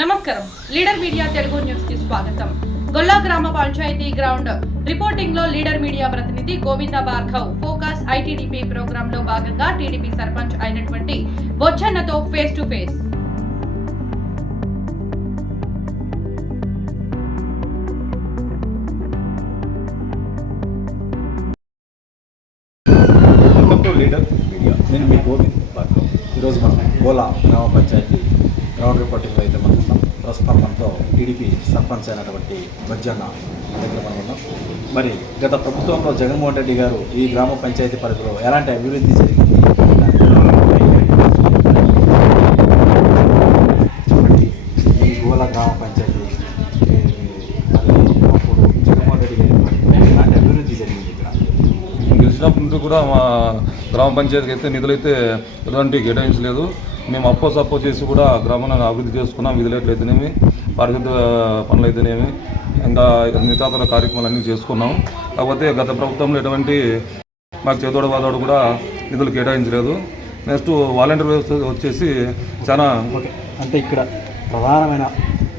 నమస్కారం. Leader media Telugu న్యూస్కి స్వాగతం. గొల్లా గ్రామ పంచాయతీ గ్రౌండ్ రిపోర్టింగ్లో లీడర్ మీడియా ప్రతినిధి గోవింద భార్గవ్. ఫోకస్ ఐటీడీపీ ప్రోగ్రామ్లో భాగంగా టీడీపీ సర్పంచ్ అయినటువంటి బొచ్చన్నతో face to face leader media నేను మీ గోవింద్ భార్గవ్. ఈరోజు మనం గోలా గ్రామ పంచాయతీ గ్రౌండ్ రిపోర్టింగ్లో అయితే మనం ఉన్నాం. ప్రస్తుతం మనతో టీడీపీ సర్పంచ్ అయినటువంటి బజ్జన్న దగ్గర మనం ఉన్నాం. మరి గత ప్రభుత్వంలో జగన్మోహన్ రెడ్డి గారు ఈ గ్రామ పంచాయతీ పరిధిలో ఎలాంటి అభివృద్ధి జరిగింది? చెప్పండి. ఈ గ్రామ పంచాయతీ ఏ, రెడ్డి అభివృద్ధి జరిగింది ఇక్కడ? కూడా మా గ్రామ పంచాయతీకి అయితే నిధులు అయితే ఎటువంటి కేటాయించలేదు. మేము అప్పో సప్పో చేసి కూడా గ్రామాన్ని అభివృద్ధి చేసుకున్నాం. విధులేట్లు అయితేనేమి పారిశుద్ధ పనులు అయితేనేమి ఇంకా మిగతా కార్యక్రమాలు అన్నీ చేసుకున్నాం. కాకపోతే గత ప్రభుత్వంలో ఎటువంటి మాకు చేదోడు వాదోడు కూడా నిధులు కేటాయించలేదు. నెక్స్ట్ వాలంటీర్ వ్యవస్థ వచ్చేసి చాలా ఓకే. అంటే ఇక్కడ ప్రధానమైన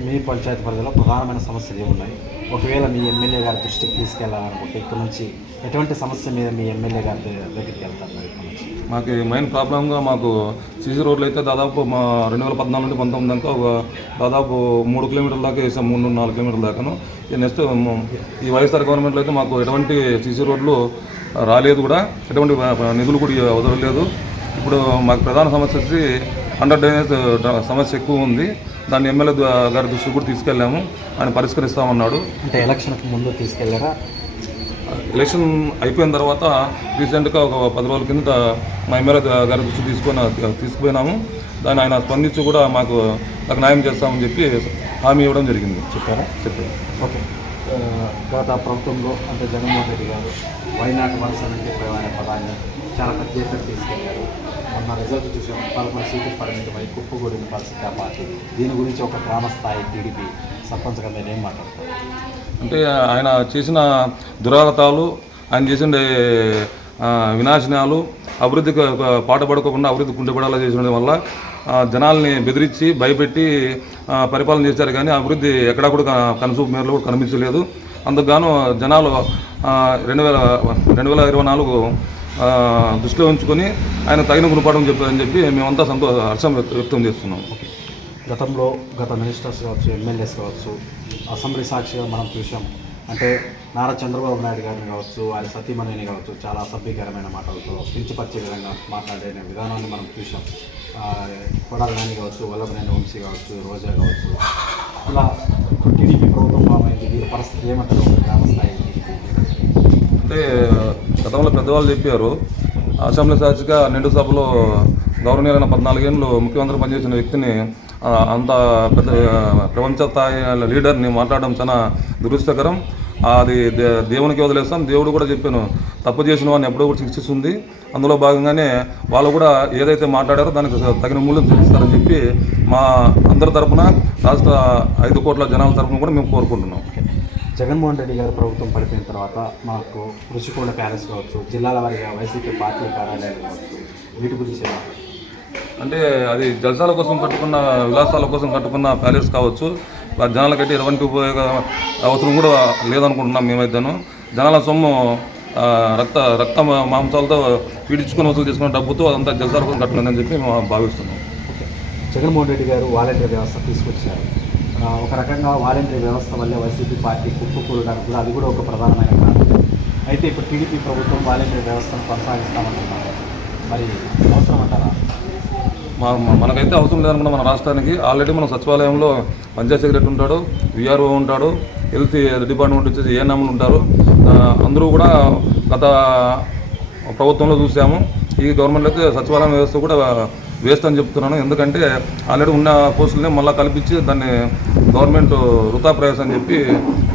మీ పంచాయతీ పరిధిలో ప్రధానమైన సమస్యలు ఏమున్నాయి? ఒకవేళ మీ ఎమ్మెల్యే గారి దృష్టికి తీసుకెళ్ళాలనుకుంటే ఇక్కడ నుంచి ఎటువంటి సమస్య మీద మీ ఎమ్మెల్యే గారి దగ్గరికి వెళ్తారు ఇక్కడ నుంచి? మాకు మెయిన్ ప్రాబ్లంగా మాకు సీసీ రోడ్లు అయితే దాదాపు మా రెండు వేల పద్నాలుగు నుండి పంతొమ్మిది దాకా ఒక దాదాపు మూడు కిలోమీటర్ల దాకా వేసాం మూడు నుండి నాలుగు కిలోమీటర్ల దాకాను. ఈ నెక్స్ట్ ఈ వైఎస్ఆర్ గవర్నమెంట్లో అయితే మాకు ఎటువంటి సీసీ రోడ్లు రాలేదు కూడా. ఎటువంటి నిధులు కూడా వదలలేదు ఇప్పుడు మాకు ప్రధాన సమస్య వచ్చి అండర్ డ్రైనేజ్ సమస్య ఎక్కువ ఉంది. దాన్ని ఎమ్మెల్యే గారి దృష్టికి కూడా తీసుకెళ్ళాము. ఆయన పరిష్కరిస్తామన్నాడు. అంటే ఎలక్షన్కి ముందు తీసుకెళ్ళారా ఎలక్షన్ అయిపోయిన తర్వాత రీసెంట్గా ఒక పది రోజుల కింద మా ఎమ్మెల్యే గారి దృష్టి తీసుకొని తీసుకుపోయినాము. దాన్ని ఆయన స్పందించి కూడా మాకు నాకు న్యాయం చేస్తామని చెప్పి హామీ ఇవ్వడం జరిగింది. చెప్పారా? చెప్పారు ఓకే. గత ప్రభుత్వంలో అంటే జగన్మోహన్ రెడ్డి గారు వైనాట్ వన్ సెవెంటీ అనే పదాన్ని చాలా పెద్ద ఎత్తున తీసుకెళ్ళారు. మొన్న రిజల్ట్ చూసాం. పదకొండు సీట్లు పరిమితమై కుప్పగూడిన పరిస్థితి ఆ పార్టీ. దీని గురించి ఒక గ్రామ స్థాయి టీడీపీ సర్పంచ్గా మీరు ఏం మాట్లాడతారు? అంటే ఆయన చేసిన దురాగతాలు ఆయన చేసిన వినాశనాలు అభివృద్ధికి పాటపడకుండా అభివృద్ధి కుంటుపడాలా చేసిన వల్ల జనాల్ని బెదిరించి భయపెట్టి పరిపాలన చేశారు కానీ అభివృద్ధి ఎక్కడా కూడా కనసూపు మేరలో కూడా కనిపించలేదు. అందుకుగాను జనాలు రెండు వేల రెండు వేల ఇరవై నాలుగు దృష్టిలో ఉంచుకొని ఆయన తగిన గుణపాఠం చెప్పారని చెప్పి మేమంతా సంతో హర్షం వ్యక్తం చేస్తున్నాం. గతంలో గత మినిస్టర్స్ కావచ్చు ఎమ్మెల్యేస్ కావచ్చు అసెంబ్లీ సాక్షిగా మనం చూసాం అంటే నారా చంద్రబాబు నాయుడు గారిని కావచ్చు వారి సతీమణిని కావచ్చు చాలా అసభ్యకరమైన మాటలతో కించపరిచే విధంగా మాట్లాడే విధానాన్ని మనం చూసాం ఆ, నాని కావచ్చు వల్లభనేని వంశీ కావచ్చు రోజా కావచ్చు. ఇలా టీడీపీ ప్రభుత్వం బాగుంది వీరి పరిస్థితి ఏమంటారు? గ్రామ స్థాయి అంటే గతంలో పెద్దవాళ్ళు చెప్పారు అసెంబ్లీ సాక్షిగా నిండు సభలో గవర్నర్ పద్నాలుగేళ్ళు ముఖ్యమంత్రి పనిచేసిన వ్యక్తిని అంత పెద్ద ప్రపంచ స్థాయి లీడర్ని మాట్లాడడం చాలా దురదృష్టకరం. అది దే- దేవునికి వదిలేస్తాం. దేవుడు కూడా చెప్పాను తప్పు చేసిన వాడిని ఎప్పుడో కూడా శిక్షిస్తుంది. అందులో భాగంగానే వాళ్ళు కూడా ఏదైతే మాట్లాడారో దానికి తగిన మూల్యం చెల్లిస్తారని చెప్పి మా అందరి తరఫున రాష్ట్ర ఐదు కోట్ల జనాల తరఫున కూడా మేము కోరుకుంటున్నాం. జగన్మోహన్ రెడ్డి గారు ప్రభుత్వం పడిపోయిన తర్వాత మాకు రుషికొండ ప్యాలెస్ కావచ్చు జిల్లాల వారీగా వైసీపీ పార్టీ కార్యాలయాలు కావచ్చు వీటి గురించి? అంటే అది జలసాల కోసం కట్టుకున్న విలాసాల కోసం కట్టుకున్న ప్యాలెస్ కావచ్చు జనాలకైతే ఎటువంటి ఉపయోగ అవసరం కూడా లేదనుకుంటున్నాం మేమైతేను. జనాల సొమ్ము రక్త రక్త మాంసాలతో పీడించుకొని వసూలు చేసుకున్న డబ్బుతో అదంతా జలసాల కోసం కట్టుకుందని చెప్పి మేము భావిస్తున్నాం. జగన్మోహన్ రెడ్డి గారు వాలంటీర్ వ్యవస్థ తీసుకొచ్చారు. ఒక రకంగా వాలంటరీ వ్యవస్థ వల్లే వైసీపీ పార్టీ కుప్పకూరడానికి కూడా అది కూడా ఒక ప్రధానమైన కారణం. అయితే ఇప్పుడు టీడీపీ ప్రభుత్వం వాలంటరీ వ్యవస్థను కొనసాగిస్తామంటున్నారు. మరి అవసరం అంటారా మా మనకైతే అవసరం లేదనుకున్నా మన రాష్ట్రానికి ఆల్రెడీ మన సచివాలయంలో పంచాయత్ సెక్రటరీ ఉంటాడు విఆర్ఓ ఉంటాడు హెల్త్ డిపార్ట్మెంట్ వచ్చేసి ఏఎన్ఎంలు ఉంటారు. అందరూ కూడా గత ప్రభుత్వంలో చూసాము. ఈ గవర్నమెంట్ అయితే సచివాలయం వ్యవస్థ కూడా వేస్ట్ అని చెప్తున్నాను. ఎందుకంటే ఆల్రెడీ ఉన్న పోస్టులనే మళ్ళీ కల్పించి దాన్ని గవర్నమెంట్ వృతా ప్రయాసం అని చెప్పి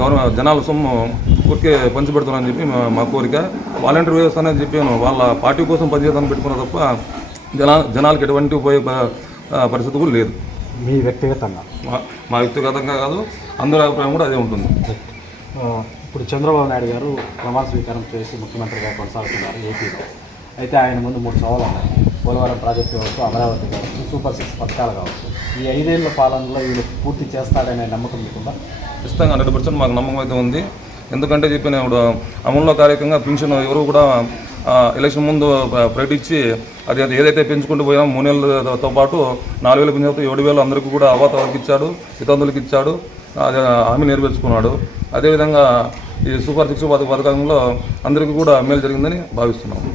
గవర్నమెంట్ జనాల సొమ్ము ఊరికే పంచిపెడుతున్నారని చెప్పి మా- కోరిక. వాలంటీర్ వ్యవస్థ అనేది చెప్పాను. వాళ్ళ పార్టీ కోసం పనిచేద్దామని పెట్టుకున్న తప్ప జనా జనాలకు ఎటువంటి ఉపయోగ పరిస్థితి కూడా లేదు. మీ వ్యక్తిగతంగా? మా వ్యక్తిగతంగా కాదు అందరి అభిప్రాయం కూడా అదే ఉంటుంది. ఇప్పుడు చంద్రబాబు నాయుడు గారు ప్రమాణ స్వీకారం చేసి ముఖ్యమంత్రిగా కొనసాగుతున్నారు ఏపీలో. అయితే ఆయన ముందు మూడు సవాళ్ళు ఉన్నాయి. పోలవరం ప్రాజెక్టు కావచ్చు అమరావతి కావచ్చు సూపర్ సిక్స్ పథకాలు కావచ్చు. ఈ ఐదేళ్ళ పాలనలో వీళ్ళు పూర్తి చేస్తాడనే నమ్మకం మీకుందా? ఖచ్చితంగా హండ్రెడ్ పర్సెంట్ మాకు నమ్మకం అయితే ఉంది. ఎందుకంటే చెప్పిన ఇప్పుడు అమల్లో కార్యక్రమంగా పెన్షన్ ఎవరు కూడా ఎలక్షన్ ముందు ప్రకటించి అది అది ఏదైతే పెంచుకుంటూ పోయామో మూడు నెలలతో పాటు నాలుగు వేల పెంచిన ఏడు వేలు అందరికీ కూడా అవాతాలకు ఇచ్చాడు ఇతరులకు ఇచ్చాడు అది హామీ నెరవేర్చుకున్నాడు. అదేవిధంగా ఈ సూపర్ సిక్స్ పథకంలో అందరికీ కూడా మేలు జరిగిందని భావిస్తున్నాము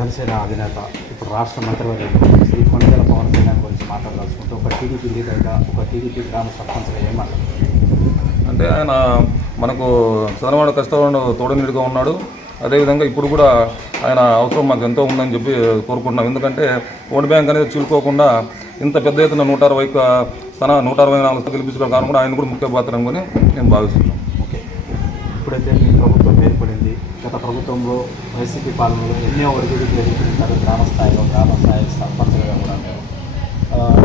జనసేన అధినేత ఇప్పుడు రాష్ట్ర మంత్రివర్యులు శ్రీ కొండల పవన్ కళ్యాణ్ గురించి మాట్లాడదలుచుకుంటే ఒక టీడీపీ లీడర్గా ఒక టీడీపీ గ్రామ సర్పంచ్గా ఏం అంటే ఆయన మనకు చంద్రబాబు కష్టపడి తోడనీడుగా ఉన్నాడు. అదేవిధంగా ఇప్పుడు కూడా ఆయన అవసరం మాకు ఎంతో ఉందని చెప్పి కోరుకుంటున్నాం. ఎందుకంటే ఓట్ బ్యాంక్ అనేది చీలుకోకుండా ఇంత పెద్ద ఎత్తున నూట అరవై స్థాన నూట అరవై నాలుగు గెలిపించడం కారణం కూడా ఆయన కూడా ముఖ్య పాత్ర అనుకుని నేను భావిస్తున్నాను. ఓకే. ఇప్పుడైతే మీ ప్రభుత్వం గత ప్రభుత్వంలో వైసీపీ పాలనలో ఎన్నో ఒడిదుడుకులు ఎదుర్కొంటారు గ్రామ స్థాయిలో గ్రామ స్థాయి సర్పంచ్గా కూడా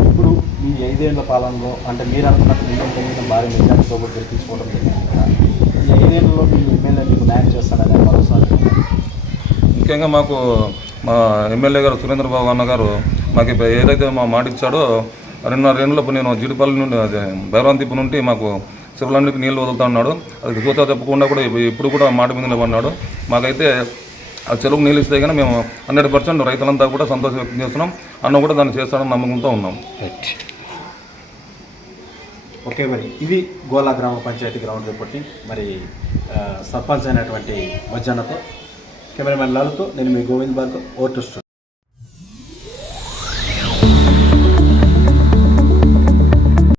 ఇప్పుడు ఈ ఐదేళ్ళ పాలనలో అంటే మీరు అనుకున్నట్టు మిమ్మల్ని తొమ్మిది భారీ మెజార్టీతో కూడా గెలిపించుకోవడం జరిగింది ఈ ఐదేళ్ళలో మీ ఎమ్మెల్యే మీకు న్యాయం చేస్తాడనే మరోసారి? ముఖ్యంగా మాకు మా ఎమ్మెల్యే గారు సురేంద్ర బాబు అన్న గారు మాకు ఇప్పుడు ఏదైతే మా మాట ఇచ్చాడో రెండున్నర రెండులోపు నేను జీడిపల్లి నుండి అదే భైరవంతిప్పు నుండి మాకు శివలాంటికి నీళ్ళు వదులుతా ఉన్నాడు. అది చూతా తప్పకుండా కూడా ఇప్పుడు కూడా మాట మీద నిలబడినాడు. మాకైతే ఆ చెరువుకు నీళ్ళు ఇస్తే కానీ మేము హండ్రెడ్ పర్సెంట్ రైతులంతా కూడా సంతోషం వ్యక్తం చేస్తున్నాం. అన్న కూడా దాన్ని చేస్తాడని నమ్మకంతో ఉన్నాం. ఓకే మరి. ఇది గోలా గ్రామ పంచాయతీ గ్రౌండ్ రిపోర్టింగ్. మరి సర్పంచ్ అయినటువంటి మధ్యాహ్నతో కెమెరామెన్ లాలుతో నేను మీ గోవింద్ బార్కు ఓటు